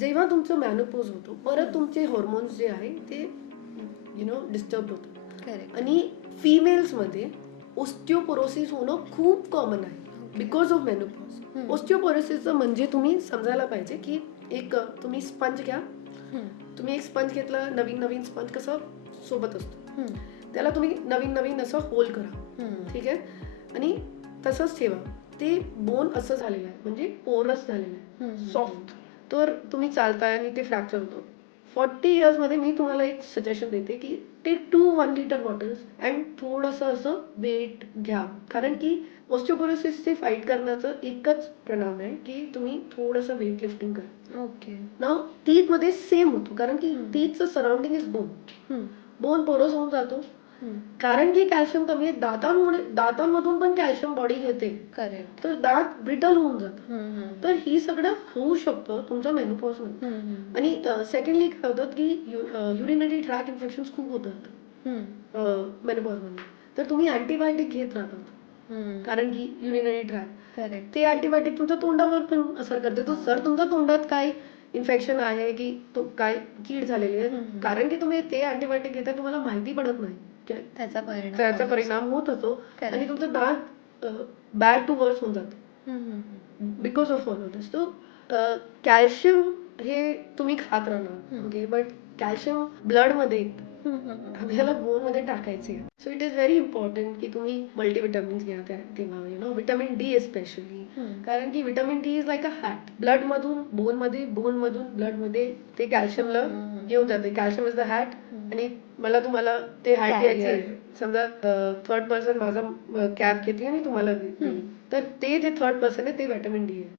जेव्हा तुमचं मॅनोपॉज होतो परत तुमचे हॉर्मोन्स जे आहे ते डिस्टर्ब होतात. करेक्ट. आणि फिमेल्समध्ये ऑस्टिओपोरोसिस होणं खूप कॉमन आहे बिकॉज ऑफ मेनोपॉज. ऑस्टिओपोरोसिसचं म्हणजे तुम्ही समजायला पाहिजे की एक तुम्ही स्पंज घ्या. तुम्ही एक स्पंज घेतला, नवीन नवीन स्पंज कसं सोबत असतो, त्याला तुम्ही नवीन नवीन असं होल करा. ठीक आहे. आणि तसंच ठेवा. ते बोन असं झालेलं आहे म्हणजे पोरस झालेलं आहे, सॉफ्ट. तर तुम्ही चालताय आणि ते फ्रॅक्चर होतं. 40 इयर्समध्ये मी तुम्हाला एक सजेशन देते की टेक 1 लिटर वॉटर्स अँड थोडंसं असं वेट घ्या. कारण की ऑस्टिओपोरोसिसचे फाईट करण्याचं एकच प्रणाम आहे की तुम्ही थोडंसं वेट लिफ्टिंग करा. ओके. ना टीथमध्ये सेम होतो कारण की टीथचं सराउंडिंग इज बोन. बोन पोरस होऊन जातो कारण की कॅल्शियम कमी आहे. दातांमधून पण कॅल्शियम बॉडी घेते. करेक्ट. तर दात ब्रिटल होऊन जातात. तर ही सगळं होऊ शकतं तुमच्या मेनोपॉज मध्ये. आणि सेकंडली काय होतं की युरिनरी ट्रॅक इन्फेक्शन खूप होतात मेनोपॉज मध्ये. तर तुम्ही अँटीबायोटिक घेत राहतात कारण की युरिनरी ट्रॅक. करेक्ट. ते अँटीबायोटिक तुमच्या तोंडावर पण असर करते. तर सर तुमच्या तोंडात काय इन्फेक्शन आहे की तो काय कीड झालेली आहे, कारण की तुम्ही ते अँटीबायोटिक घेता तुम्हाला माहिती पडत नाही त्याचा परिणाम होत होतो. आणि तुमचं दात बॅड टू वर्स होऊन जातं बिकॉज ऑफ ऑल ऑफ दिस. तो कॅल्शियम हे तुम्ही खात राहणार ओके, बट कॅल्शियम ब्लड मध्ये आपल्याला बोन मध्ये टाकायचे. So it is very important की तुम्ही मल्टीविटामिन्स घ्या तेव्हा विटामिन डी एस्पेशली. कारण की vitamin D is like a hat. Blood मधून बोन मध्ये, बोन मधून ब्लड मध्ये ते कॅल्शियमला घेऊन जाते. Calcium is the hat. आणि मला तुम्हाला ते हॅट घ्यायचे. समजा थर्ड पर्सन माझा कॅप घेतली आणि तुम्हाला दिली, तर ते जे थर्ड पर्सन आहे ते विटामिन डी आहे.